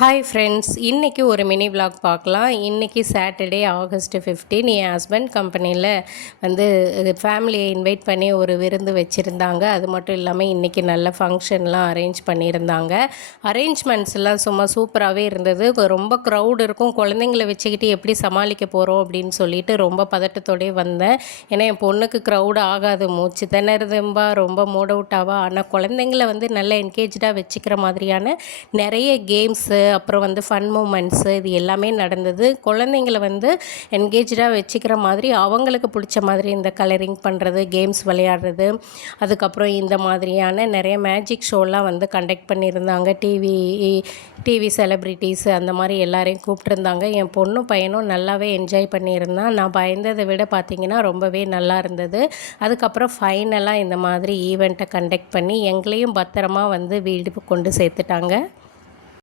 Hi friends, இன்றைக்கி ஒரு mini vlog பார்க்கலாம். இன்றைக்கி சாட்டர்டே ஆகஸ்ட் 15 என் ஹஸ்பண்ட் கம்பெனியில் வந்து ஃபேமிலியை இன்வைட் பண்ணி ஒரு விருந்து வச்சுருந்தாங்க. அது மட்டும் இல்லாமல் இன்றைக்கி நல்ல ஃபங்க்ஷன்லாம் அரேஞ்ச் பண்ணியிருந்தாங்க. அரேஞ்ச்மெண்ட்ஸ்லாம் சும்மா சூப்பராகவே இருந்தது. ரொம்ப க்ரௌட் இருக்கும், குழந்தைங்கள வச்சுக்கிட்டு எப்படி சமாளிக்க போகிறோம் அப்படின்னு சொல்லிட்டு ரொம்ப பதட்டத்தோடே வந்தேன். ஏன்னா என் பொண்ணுக்கு க்ரௌட் ஆகாது, மூச்சு திணறுதும்பா, ரொம்ப மூட் அவுட்டாவா. ஆனால் குழந்தைங்கள வந்து நல்ல என்கேஜாக வச்சுக்கிற மாதிரியான நிறைய கேம்ஸு, அப்புறம் வந்து ஃபன் மூமெண்ட்ஸு இது எல்லாமே நடந்தது. குழந்தைங்கள வந்து என்கேஜாக வச்சுக்கிற மாதிரி அவங்களுக்கு பிடிச்ச மாதிரி இந்த கலரிங் பண்ணுறது, கேம்ஸ் விளையாடுறது, அதுக்கப்புறம் இந்த மாதிரியான நிறைய மேஜிக் ஷோலாம் வந்து கண்டக்ட் பண்ணியிருந்தாங்க. டிவி செலிப்ரிட்டிஸ் அந்த மாதிரி எல்லாரையும் கூப்பிட்டுருந்தாங்க. என் பொண்ணும் பையனும் நல்லாவே என்ஜாய் பண்ணியிருந்தான். நான் பயந்ததை விட பார்த்திங்கன்னா ரொம்பவே நல்லா இருந்தது. அதுக்கப்புறம் ஃபைனலாக இந்த மாதிரி ஈவெண்ட்டை கண்டக்ட் பண்ணி எங்களையும் பத்திரமா வந்து வீடு கொண்டு சேர்த்துட்டாங்க.